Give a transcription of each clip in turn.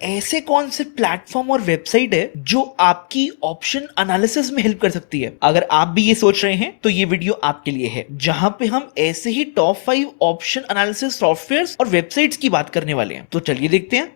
ऐसे कौन से प्लेटफॉर्म और वेबसाइट है जो आपकी ऑप्शन एनालिसिस में हेल्प कर सकती है? अगर आप भी ये सोच रहे हैं तो ये वीडियो आपके लिए है, जहां पे हम ऐसे ही टॉप 5 ऑप्शन एनालिसिस सॉफ्टवेयर्स और वेबसाइट्स की बात करने वाले हैं। तो चलिए देखते हैं।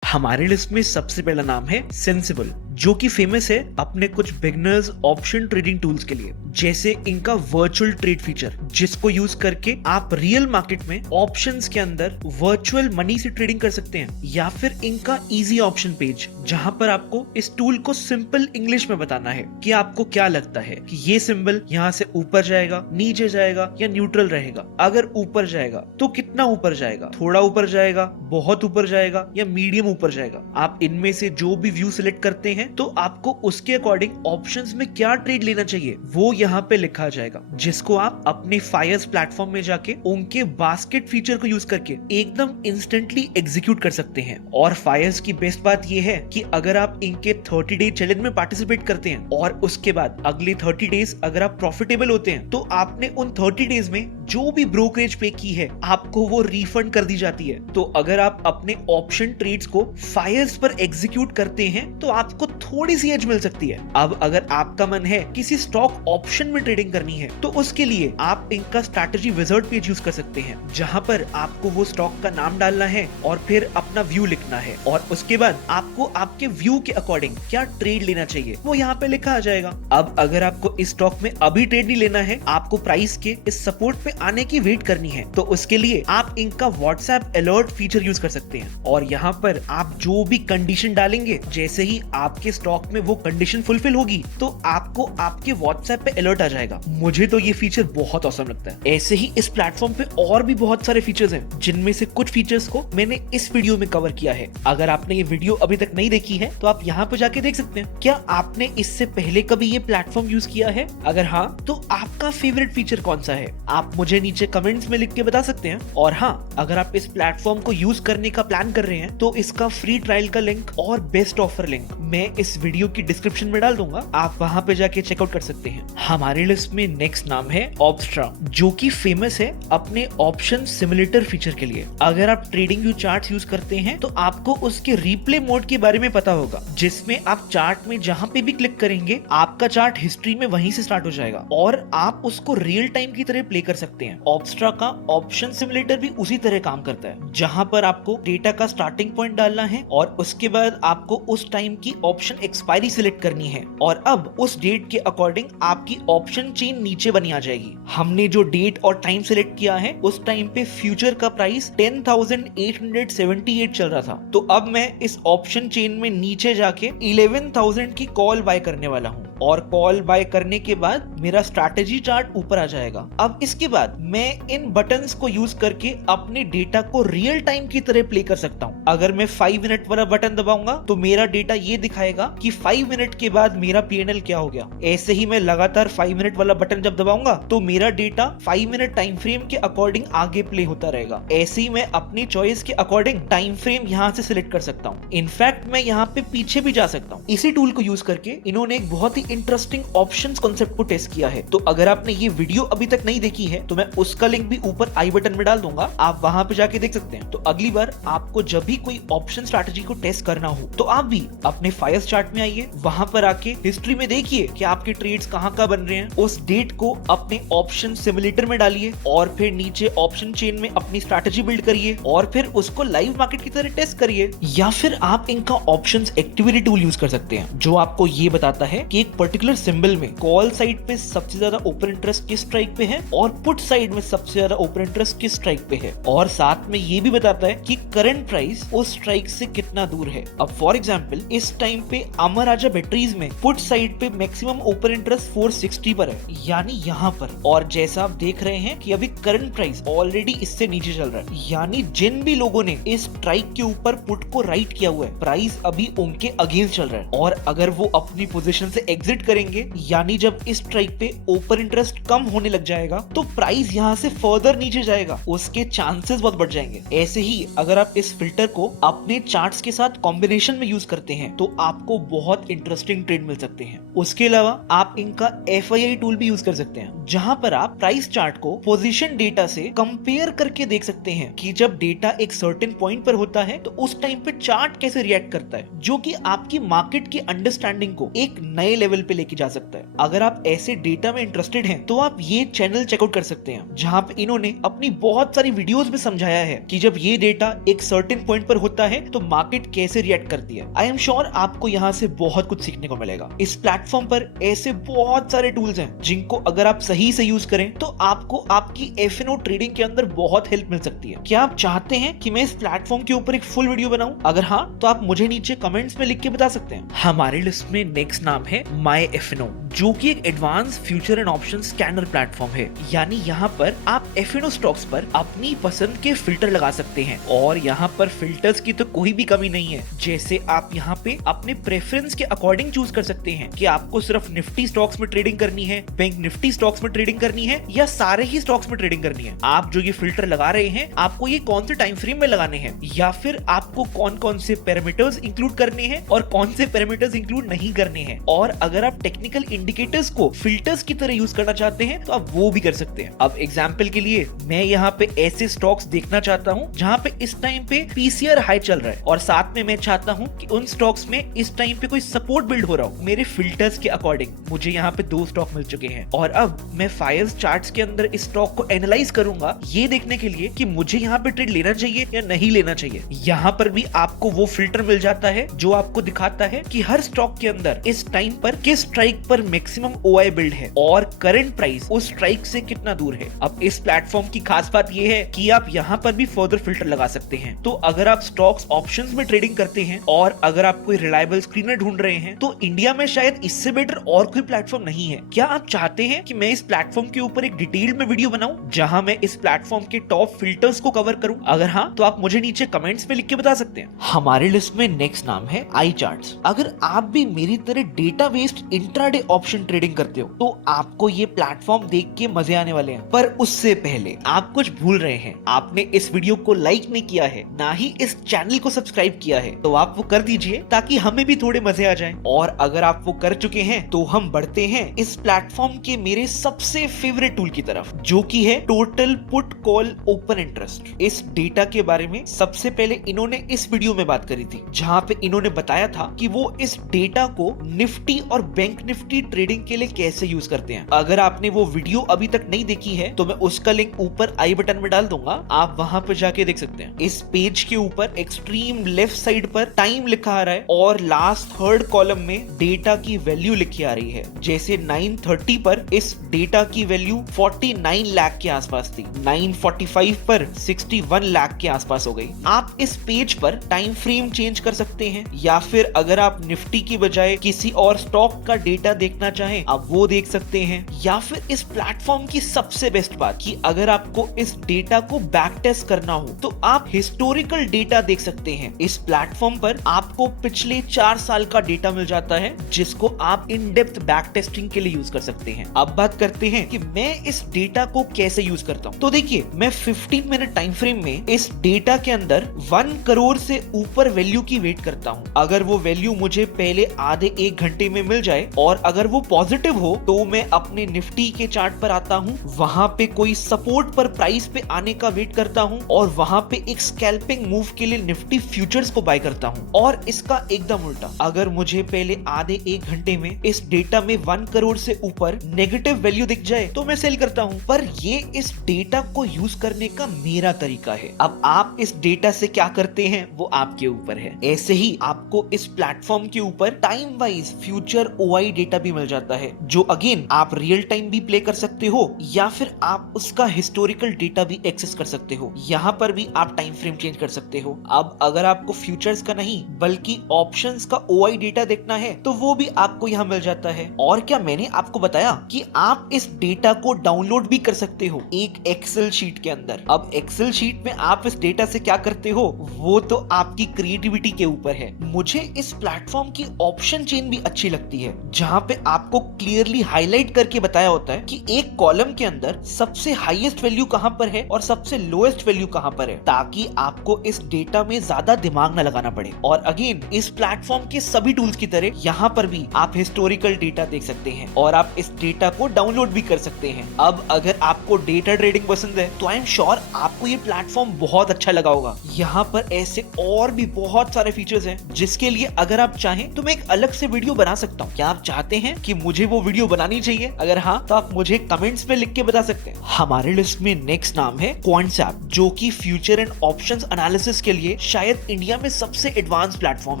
हमारे लिस्ट में सबसे पहला नाम है सेंसिबल, जो कि फेमस है अपने कुछ बिगनर्स ऑप्शन ट्रेडिंग टूल्स के लिए, जैसे इनका वर्चुअल ट्रेड फीचर, जिसको यूज करके आप रियल मार्केट में ऑप्शंस के अंदर वर्चुअल मनी से ट्रेडिंग कर सकते हैं, या फिर इनका इजी ऑप्शन पेज, जहां पर आपको इस टूल को सिंपल इंग्लिश में बताना है कि आपको क्या लगता है कि ये सिंबल यहाँ से ऊपर जाएगा, नीचे जाएगा या न्यूट्रल रहेगा। अगर ऊपर जाएगा तो कितना ऊपर जाएगा, थोड़ा ऊपर जाएगा, बहुत ऊपर जाएगा या मीडियम ऊपर जाएगा। आप इनमें से जो भी व्यू सिलेक्ट करते हैं तो आपको उसके अकॉर्डिंग ऑप्शंस में क्या ट्रेड लेना चाहिए वो यहाँ पे लिखा जाएगा, जिसको आप अपने फायर्स प्लेटफॉर्म में जाके उनके बास्केट फीचर को यूज करके एकदम इंस्टेंटली एग्जीक्यूट कर सकते हैं। और फायर्स की बेस्ट बात यह है कि अगर आप इनके 30 डे चैलेंज में पार्टिसिपेट करते हैं और उसके बाद अगले 30 डेज अगर आप प्रॉफिटेबल होते हैं तो आपने उन 30 डेज में जो भी ब्रोकरेज पे की है आपको वो रिफंड कर दी जाती है। तो अगर आप अपने ऑप्शन ट्रेड्स को फायर्स पर एग्जीक्यूट करते हैं तो आपको थोड़ी सी एज मिल सकती है। अब अगर आपका मन है किसी स्टॉक ऑप्शन में ट्रेडिंग करनी है तो उसके लिए आप इनका स्ट्रैटेजी विजार्ड पेज यूज कर सकते हैं, जहां पर आपको वो स्टॉक का नाम डालना है और फिर अपना व्यू लिखना है, और उसके बाद आपको आपके व्यू के अकॉर्डिंग क्या ट्रेड लेना चाहिए वो यहाँ पे लिखा आ जाएगा। अब अगर आपको इस स्टॉक में अभी ट्रेड नहीं लेना है, आपको प्राइस के इस सपोर्ट पे आने की वेट करनी है, तो उसके लिए आप इनका व्हाट्सएप अलर्ट फीचर यूज कर सकते हैं। और यहाँ पर आप जो भी कंडीशन डालेंगे, जैसे ही आपके स्टॉक में वो कंडीशन फुलफिल होगी तो आपको आपके व्हाट्सएप पे अलर्ट आ जाएगा। मुझे तो ये फीचर बहुत औसम लगता है। ऐसे ही इस प्लेटफॉर्म पे और भी बहुत सारे फीचर्स हैं, जिनमें से कुछ फीचर्स को मैंने इस वीडियो में कवर किया है। अगर आपने ये वीडियो अभी तक नहीं देखी है तो आप यहाँ पे जाके देख सकते हैं। क्या आपने इससे पहले कभी ये प्लेटफॉर्म यूज किया है? अगर हाँ तो आपका फेवरेट फीचर कौन सा है, आप मुझे नीचे कमेंट्स में लिख के बता सकते हैं। और हाँ, अगर आप इस प्लेटफॉर्म को यूज करने का प्लान कर रहे हैं तो इसका फ्री ट्रायल का लिंक और बेस्ट ऑफर लिंक मैं इस वीडियो की डिस्क्रिप्शन में डाल दूंगा, आप वहां पे जाके चेकआउट कर सकते हैं। हमारे लिस्ट में नेक्स्ट नाम है ऑप्स्ट्रा, जो कि फेमस है अपने ऑप्शन सिमुलेटर फीचर के लिए। अगर आप ट्रेडिंग व्यू चार्ट यूज करते हैं तो आपको उसके रिप्ले मोड के बारे में पता होगा, जिसमें आप चार्ट में जहां पे भी क्लिक करेंगे आपका चार्ट हिस्ट्री में वहीं से स्टार्ट हो जाएगा और आप उसको रियल टाइम की तरह प्ले कर सकते हैं। ऑप्स्ट्रा का ऑप्शन सिमुलेटर भी उसी तरह काम करता है, जहां पर आपको डेटा का स्टार्टिंग पॉइंट डालना है और उसके बाद आपको उस टाइम की ऑप्शन एक्सपायरी सिलेक्ट करनी है, और अब उस डेट के अकॉर्डिंग आपकी ऑप्शन चेन नीचे बनी आ जाएगी। हमने जो डेट और टाइम सिलेक्ट किया है उस टाइम पे फ्यूचर का प्राइस 10,878 चल रहा था, तो अब मैं इस ऑप्शन चेन में नीचे जाके 11,000 की कॉल बाय करने वाला हूँ, और कॉल बाय करने के बाद मेरा स्ट्रैटेजी चार्ट ऊपर आ जाएगा। अब इसके बाद मैं इन बटन्स को यूज करके अपने डेटा को रियल टाइम की तरह प्ले कर सकता हूँ। अगर मैं 5 मिनट वाला बटन दबाऊंगा तो मेरा डेटा ये दिखाएगा कि 5 मिनट के बाद मेरा पीएनएल क्या हो गया। ऐसे ही मैं लगातार 5 मिनट वाला बटन जब दबाऊंगा तो मेरा डेटा 5 मिनट टाइम फ्रेम के अकॉर्डिंग आगे प्ले होता रहेगा। ऐसे ही मैं अपनी चॉइस के अकॉर्डिंग टाइम फ्रेम यहाँ से सिलेक्ट कर सकता हूँ। इनफैक्ट मैं यहाँ पे पीछे भी जा सकता हूँ। इसी टूल को यूज करके इन्होंने एक बहुत ही इंटरेस्टिंग ऑप्शंस कॉन्सेप्ट को टेस्ट किया है। तो अगर आपने ये वीडियो अभी तक नहीं देखी है तो मैं उसका लिंक भी ऊपर आई बटन में डाल दूंगा, आप वहां पे जाके देख सकते हैं। तो अगली बार आपको जब भी कोई ऑप्शन स्ट्रैटेजी को टेस्ट करना हो तो आप भी अपने फायर्स चार्ट में आइए, वहां पर आके हिस्ट्री में देखिए कि आपके ट्रेड्स कहाँ बन रहे हैं, उस डेट को अपने ऑप्शन सिमुलेटर में डालिए और फिर नीचे ऑप्शन चेन में अपनी स्ट्रैटेजी बिल्ड करिए और फिर उसको लाइव मार्केट की तरह टेस्ट करिए। या फिर आप इनका ऑप्शंस एक्टिविटी टूल यूज कर सकते हैं, जो आपको ये बताता है कि एक पर्टिकुलर सिंबल में कॉल साइड पे सबसे ज्यादा ओपन इंटरेस्ट किस स्ट्राइक पे है और पुट साइड में सबसे ज्यादा ओपन इंटरेस्ट किस स्ट्राइक पे है, और साथ में ये भी बताता है कि करंट प्राइस उस स्ट्राइक से कितना दूर है। अब फॉर एग्जांपल इस टाइम पे अमर राजा बैटरीज में पुट साइड पे मैक्सिमम ओपन इंटरेस्ट 460 पर है, यानी यहाँ पर, और जैसा आप देख रहे हैं कि अभी करंट प्राइस ऑलरेडी इससे नीचे चल रहा है, यानी जिन भी लोगों ने इस स्ट्राइक के ऊपर पुट को राइट किया हुआ है प्राइस अभी उनके अगेंस्ट चल रहा है, और अगर वो अपनी पोजीशन से एग्जिट करेंगे, यानी जब इस स्ट्राइक पे ओपन इंटरेस्ट कम होने लग जाएगा तो प्राइस यहाँ से फर्दर नीचे जाएगा, उसके चांसेस बहुत बढ़ जाएंगे। ऐसे ही अगर आप इस फिल्टर को अपने चार्ट्स के साथ कॉम्बिनेशन में यूज करते हैं तो आपको बहुत इंटरेस्टिंग ट्रेड मिल सकते हैं। उसके अलावा आप इनका FII टूल भी यूज कर सकते हैं, जहां पर आप प्राइस चार्ट को पोजीशन डेटा से कंपेयर करके देख सकते हैं कि जब डेटा एक सर्टेन पॉइंट पर होता है तो उस टाइम पे चार्ट कैसे रिएक्ट करता है, जो कि आपकी मार्केट की अंडरस्टैंडिंग को एक नए लेवल पे लेके जा सकता है। अगर आप ऐसे डेटा में इंटरेस्टेड हैं तो आप ये चैनल चेकआउट कर सकते हैं, जहां पे इन्होंने अपनी बहुत सारी वीडियोस में समझाया है कि जब ये डेटा एक सर्टेन पॉइंट पर होता है तो मार्केट कैसे रिएक्ट करती है। आई एम श्योर आपको यहाँ से बहुत कुछ सीखने को मिलेगा। इस प्लेटफॉर्म पर ऐसे बहुत सारे टूल्स हैं जिनको अगर आप सही से यूज करें तो आपको आपकी F&O ट्रेडिंग के अंदर बहुत हेल्प मिल सकती है। क्या आप चाहते हैं कि मैं इस प्लेटफॉर्म के ऊपर एक फुल वीडियो बनाऊं? अगर हाँ तो आप मुझे नीचे कमेंट्स में लिख के बता सकते हैं। हमारे लिस्ट में नेक्स्ट नाम है माय F&O, जो कि एक advance future and option scanner platform है। यानी यहाँ पर आप F&O स्टॉक्स पर अपनी पसंद के फिल्टर लगा सकते हैं और यहाँ पर फिल्टर्स की तो कोई भी कमी नहीं है। जैसे आप यहाँ पे अपने प्रेफरेंस के अकॉर्डिंग चूज कर सकते हैं कि आपको सिर्फ निफ्टी स्टॉक्स में ट्रेडिंग करनी है, बैंक निफ्टी स्टॉक्स में ट्रेडिंग करनी है, या सारे ही स्टॉक्स में ट्रेडिंग करनी है। आप जो ये फिल्टर लगा रहे हैं आपको ये कौन से टाइम फ्रेम में लगाने हैं, या फिर आपको कौन कौन से पैरामीटर्स इंक्लूड करने हैं और कौन से पैरामीटर्स इंक्लूड नहीं करने हैं। और अगर आप टेक्निकल इंडिकेटर्स को फिल्टर्स की तरह यूज करना चाहते हैं तो आप वो भी कर सकते हैं। अब एग्जांपल के लिए मैं यहाँ पे ऐसे स्टॉक्स देखना चाहता हूँ जहाँ पे इस टाइम पे PCR हाई चल रहा है और साथ में मैं चाहता हूँ कि उन स्टॉक्स में इस टाइम पे कोई सपोर्ट बिल्ड हो रहा हो। मेरे फिल्टर्स के अकॉर्डिंग मुझे यहाँ पे 2 स्टॉक मिल चुके हैं और अब मैं फायर्स चार्ट्स के अंदर इस स्टॉक को एनालाइज करूंगा ये देखने के लिए कि मुझे यहाँ पे ट्रेड लेना चाहिए या नहीं लेना चाहिए। यहाँ पर भी आपको वो फिल्टर मिल जाता है जो आपको दिखाता है कि हर स्टॉक के अंदर इस टाइम पर किस स्ट्राइक पर मैक्सिमम OI बिल्ड है और करंट प्राइस उस स्ट्राइक से कितना दूर है। अब इस प्लेटफॉर्म की खास बात यह है कि आप यहाँ पर भी फर्दर फिल्टर लगा सकते हैं। तो अगर आप स्टॉक्स ऑप्शंस में ट्रेडिंग करते हैं और अगर आप कोई रिलायबल स्क्रीनर ढूंढ रहे हैं तो इंडिया में शायद इससे बेटर और कोई प्लेटफॉर्म नहीं है। क्या आप चाहते हैं कि मैं इस प्लेटफॉर्म के ऊपर एक डिटेल में वीडियो बनाऊं जहां मैं इस प्लेटफॉर्म के टॉप फिल्टर्स को कवर करूं? अगर हाँ तो आप मुझे नीचे कमेंट्स में लिख के बता सकते हैं। हमारे लिस्ट में नेक्स्ट नाम है iCharts। अगर आप भी मेरी तरह data based intraday option trading करते हो तो आपको ये प्लेटफॉर्म देख के मजे आने वाले हैं। पर उससे पहले आप कुछ भूल रहे हैं, आपने इस वीडियो को लाइक नहीं किया है, ना ही इस चैनल को सब्सक्राइब किया है, तो आप वो कर दीजिए ताकि हमें भी थोड़े मजे आ जाएं। और अगर आप वो कर चुके हैं तो हम बढ़ते हैं इस प्लेटफॉर्म के मेरे सबसे फेवरेट टूल की तरफ, जो कि है total put call open interest. इस डेटा के बारे में सबसे पहले इन्होंने इस वीडियो में बात करी थी, जहां पे इन्होंने बताया था कि वो इस डेटा को निफ्टी और बैंक निफ्टी ट्रेडिंग के लिए कैसे यूज करते हैं। अगर आपने वो वीडियो अभी तक नहीं देखी है तो मैं उसका लिंक ऊपर आई बटन में डाल दूंगा, आप वहां पर जाके देख सकते हैं। इस पेज के ऊपर एक्सट्रीम लेफ्ट साइड पर टाइम लिखा आ रहा है और लास्ट थर्ड कॉलम में डेटा की वैल्यू लिखी आ रही है। जैसे 9:30 पर इस डेटा की वैल्यू 49 लाख के आसपास थी, 9:45 पर 61 लाख के आसपास हो गई। आप इस पेज पर टाइम फ्रेम चेंज कर सकते हैं, या फिर अगर आप निफ्टी की बजाय किसी और स्टॉक का डेटा देखना चाहें आप वो देख सकते हैं। या फिर इस प्लेटफॉर्म की सबसे बेस्ट बात कि अगर आपको इस डेटा को बैक टेस्ट करना हो तो आप हिस्टोरिकल डेटा देख सकते हैं। इस प्लेटफॉर्म पर आपको पिछले 4 साल का डेटा मिल जाता है जिसको आप इन डेप्थ बैक टेस्टिंग के लिए यूज कर सकते हैं। अब बात करते हैं कि मैं इस डेटा को कैसे यूज करता हूं। तो देखिए, मैं 15 मिनट टाइम फ्रेम में इस डेटा के अंदर 1 करोड़ से ऊपर वैल्यू की वेट करता हूं। अगर वो वैल्यू मुझे पहले आधे 1 घंटे में मिल जाए और अगर वो पॉजिटिव हो तो मैं अपने निफ्टी के चार्ट पर आता हूं, वहां पे कोई सपोर्ट पर प्राइस पे आने का वेट करता हूं और वहां पे एक स्कैल्पिंग मूव के लिए निफ्टी फ्यूचर्स को बाय करता हूं। और इसका एकदम उल्टा, अगर मुझे पहले आधे 1 घंटे में इस डेटा में 1 करोड़ से ऊपर नेगेटिव वैल्यू दिख जाए तो मैं सेल करता हूं। पर ये इस डेटा को यूज करने का मेरा तरीका है। अब आप इस डेटा से क्या करते हैं वो आपके ऊपर है। ऐसे ही आपको इस प्लेटफॉर्म के ऊपर time wise future OI data भी मिल जाता है, जो अगेन आप रियल टाइम भी प्ले कर सकते हो या फिर आप उसका हिस्टोरिकल डेटा भी एक्सेस कर सकते हो। यहाँ पर भी आप टाइम फ्रेम चेंज कर सकते हो। अब अगर आपको फ्यूचर्स का नहीं बल्कि ऑप्शंस का OI डेटा देखना है तो वो भी आपको यहाँ मिल जाता है। और क्या मैंने आपको बताया कि आप इस डेटा को डाउनलोड भी कर सकते हो एक एक्सेल शीट के अंदर। अब एक्सेल शीट में आप इस डेटा से क्या करते हो वो तो आपकी क्रिएटिविटी के ऊपर है। मुझे इस प्लेटफॉर्म की ऑप्शन चेन भी अच्छी लगती रहती है, जहाँ पे आपको क्लियरली हाईलाइट करके बताया होता है कि एक कॉलम के अंदर सबसे हाईएस्ट वैल्यू कहाँ पर है और सबसे लोएस्ट वैल्यू कहाँ पर है, ताकि आपको इस डेटा में ज्यादा दिमाग न लगाना पड़े। और अगेन इस प्लेटफॉर्म के सभी टूल्स की तरह यहाँ पर भी आप हिस्टोरिकल डेटा देख सकते हैं और आप इस डेटा को डाउनलोड भी कर सकते हैं। अब अगर आपको डेटा ट्रेडिंग पसंद है तो आई एम श्योर आपको ये प्लेटफॉर्म बहुत अच्छा लगा होगा। यहाँ पर ऐसे और भी बहुत सारे फीचर्स हैं जिसके लिए अगर आप चाहें तो मैं एक अलग से वीडियो बना सकता हूँ। क्या आप चाहते हैं कि मुझे वो वीडियो बनानी चाहिए? अगर हाँ तो आप मुझे कमेंट्स में लिख के बता सकते हैं। हमारे लिस्ट में नेक्स्ट नाम है क्वांट्सएप, जो कि फ्यूचर एंड ऑप्शंस एनालिसिस के लिए शायद इंडिया में सबसे एडवांस प्लेटफॉर्म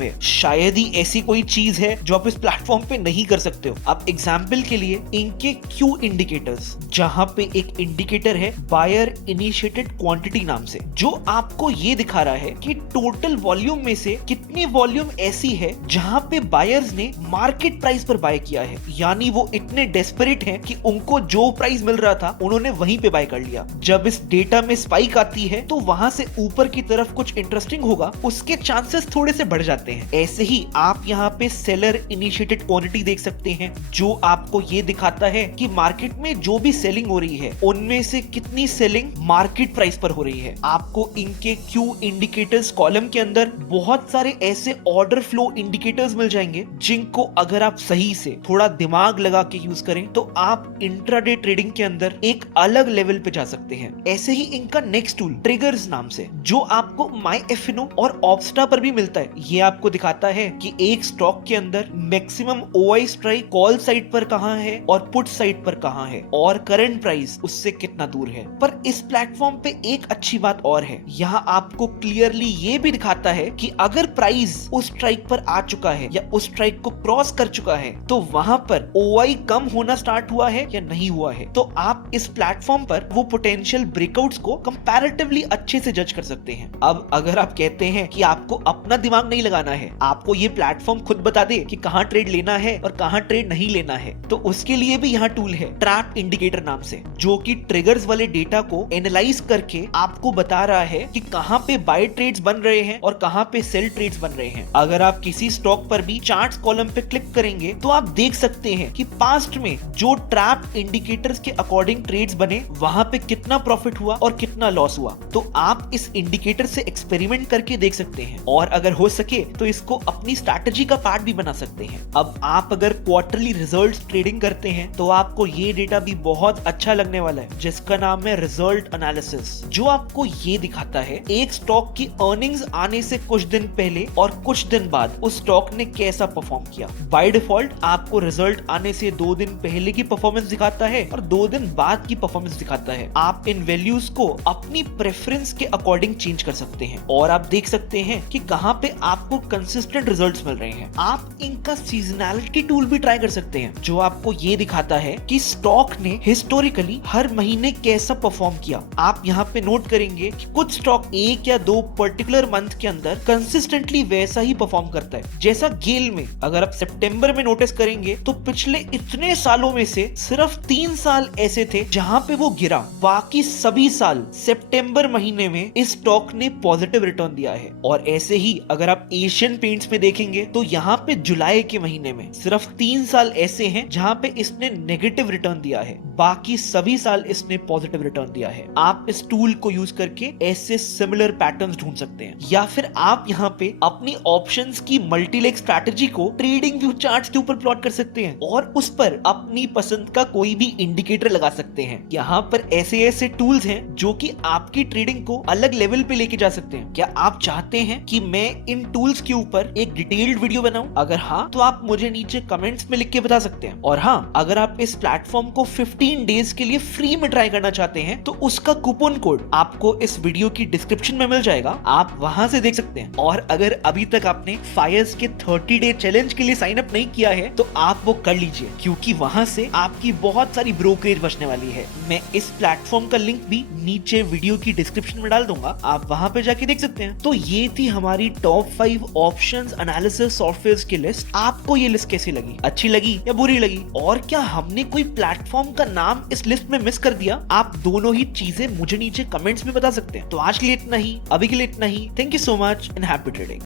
है। शायद ही ऐसी कोई चीज है जो आप इस प्लेटफॉर्म पे नहीं कर सकते हो। आप एग्जाम्पल के लिए इनके क्यू इंडिकेटर्स, जहां पे एक इंडिकेटर है बायर इनिशिएटेड क्वांटिटी नाम से, जो आपको ये दिखा रहा है कि टोटल वॉल्यूम में से कितनी वॉल्यूम ऐसी है जहां पे बायर्स ने मार्केट प्राइस पर बाय किया है, यानी वो इतने डेस्परेट हैं कि उनको जो प्राइस मिल रहा था उन्होंने वहीं पे बाय कर लिया। जब इस डेटा में स्पाइक आती है तो वहां से ऊपर की तरफ कुछ इंटरेस्टिंग होगा, उसके चांसेस थोड़े से बढ़ जाते हैं। ऐसे ही आप यहाँ पे सेलर इनिशिएटेड क्वांटिटी देख सकते हैं, जो आपको ये दिखाता है कि मार्केट में जो भी सेलिंग हो रही है उनमें से कितनी सेलिंग मार्केट प्राइस पर हो रही है। आपको इनके क्यू इंडिकेटर्स कॉलम के अंदर बहुत सारे ऐसे ऑर्डर फ्लो इंडिकेटर्स मिल जाएंगे, जिनको अगर आप सही से थोड़ा दिमाग लगा के यूज करें तो आप इंट्राडे ट्रेडिंग के अंदर एक अलग लेवल पे जा सकते हैं। ऐसे ही इनका नेक्स्ट टूल ट्रिगर्स नाम से, जो आपको MyFNO और ऑप्स्टा पर भी मिलता है, ये आपको दिखाता है कि एक स्टॉक के अंदर maximum OI strike call side पर कहां है और पुट साइड पर कहां है और करंट प्राइस उससे कितना दूर है। पर इस प्लेटफॉर्म पे एक अच्छी बात और है, यहाँ आपको क्लियरली ये भी दिखाता है कि अगर प्राइस उस स्ट्राइक पर आ चुका है या उस स्ट्राइक को क्रॉस कर चुका है तो वहां पर OI कम होना स्टार्ट हुआ है या नहीं हुआ है। तो आप इस प्लेटफॉर्म पर वो पोटेंशियल ब्रेकआउट्स को कंपैरेटिवली अच्छे से जज कर सकते हैं। अब अगर आप कहते हैं कि आपको अपना दिमाग नहीं लगाना है, आपको ये प्लेटफॉर्म खुद बता दे कि कहां ट्रेड लेना है और कहां ट्रेड नहीं लेना है, तो उसके लिए भी यहाँ टूल है ट्रैप इंडिकेटर नाम से, जो कि ट्रिगर्स वाले डेटा को एनालाइज करके आपको बता रहा है कि कहां पे बाय ट्रेड्स बन रहे हैं और कहां पे सेल ट्रेड्स बन रहे हैं। अगर आप किसी स्टॉक पर भी चार्ट्स कॉलम पे क्लिक करेंगे तो आप देख सकते हैं कि पास्ट में जो ट्रैप इंडिकेटर्स के अकॉर्डिंग ट्रेड्स बने वहां पे कितना प्रॉफिट हुआ और कितना लॉस हुआ। तो आप इस इंडिकेटर से एक्सपेरिमेंट करके देख सकते हैं और अगर हो सके तो इसको अपनी स्ट्रैटेजी का पार्ट भी बना सकते हैं। अब आप अगर क्वार्टरली रिजल्ट्स ट्रेडिंग करते हैं तो आपको ये डेटा भी बहुत अच्छा लगने वाला है, जिसका नाम है रिजल्ट एनालिसिस, जो आपको ये दिखाता है एक स्टॉक की अर्निंग्स आने से कुछ दिन पहले और कुछ दिन बाद उस स्टॉक ने कैसा परफॉर्म किया। बाय डिफॉल्ट आपको रिजल्ट आने से 2 दिन पहले की परफॉर्मेंस दिखाता है और 2 दिन बाद की परफॉर्मेंस दिखाता है। आप इन वैल्यूज को अपनी प्रेफरेंस के अकॉर्डिंग चेंज कर सकते हैं और आप देख सकते हैं कि कहां पे आपको कंसिस्टेंट रिजल्ट्स मिल रहे हैं। आप इनका सीजनैलिटी टूल भी ट्राई कर सकते हैं, जो आपको ये दिखाता है कि स्टॉक ने हिस्टोरिकली हर महीने कैसा परफॉर्म किया। आप यहाँ पे नोट करेंगे कि कुछ स्टॉक 1 या 2 पर्टिकुलर मंथ के अंदर कंसिस्टेंटली वैसा ही परफॉर्म करता है। जैसा गेल में अगर आप सितंबर में नोटिस करेंगे तो पिछले इतने सालों में से सिर्फ 3 साल ऐसे थे जहां पे वो गिरा, बाकी सभी साल सितंबर महीने में इस स्टॉक ने पॉजिटिव रिटर्न दिया है। और ऐसे ही अगर आप एशियन पेंट्स में देखेंगे तो यहाँ पे जुलाई के महीने में सिर्फ 3 साल ऐसे हैं जहां पे इसने नेगेटिव रिटर्न दिया है, बाकी सभी साल इसने पॉजिटिव रिटर्न दिया है। आप इस टूल को यूज करके ऐसे सिमिलर पैटर्न्स ढूंढ सकते हैं, या फिर आप यहाँ पे अपनी ऑप्शंस की मल्टीलेग स्ट्रैटेजी को ट्रेडिंग व्यू चार्ट्स के ऊपर प्लॉट कर सकते हैं और उस पर अपनी पसंद का कोई भी इंडिकेटर लगा सकते हैं। यहाँ पर ऐसे टूल्स हैं जो कि आपकी ट्रेडिंग को अलग लेवल पे लेके जा सकते हैं। क्या आप चाहते हैं कि मैं इन टूल्स के ऊपर एक डिटेल्ड वीडियो बनाऊं? अगर हाँ तो आप मुझे नीचे कमेंट्स में लिख के बता सकते हैं। और हाँ, अगर आप इस प्लेटफॉर्म को 15 डेज के लिए फ्री में ट्राई करना चाहते हैं तो उसका कूपन कोड आपको इस वीडियो की डिस्क्रिप्शन में मिल जाएगा, आप वहां से देख सकते हैं। और अगर अभी तक आपने फायर्स के 30 डे चैलेंज के लिए साइन अप नहीं किया है तो आप वो कर लीजिए, क्योंकि वहां से आपकी बहुत सारी ब्रोकरेज बचने वाली है। मैं इस प्लेटफॉर्म का लिंक भी नीचे वीडियो की डिस्क्रिप्शन में डाल दूंगा, आप वहां पे जाके देख सकते हैं। तो ये थी हमारी टॉप 5 ऑप्शंस एनालिसिस सॉफ्टवेयर्स की लिस्ट। आपको ये लिस्ट कैसी लगी? अच्छी लगी या बुरी लगी? और क्या हमने कोई प्लेटफॉर्म का नाम इस लिस्ट में मिस कर दिया? आप दोनों ही चीजें मुझे नीचे कमेंट्स में बता सकते हैं। तो आज के लिए इतना ही, अभी के लिए इतना ही। Thank you so much and happy trading.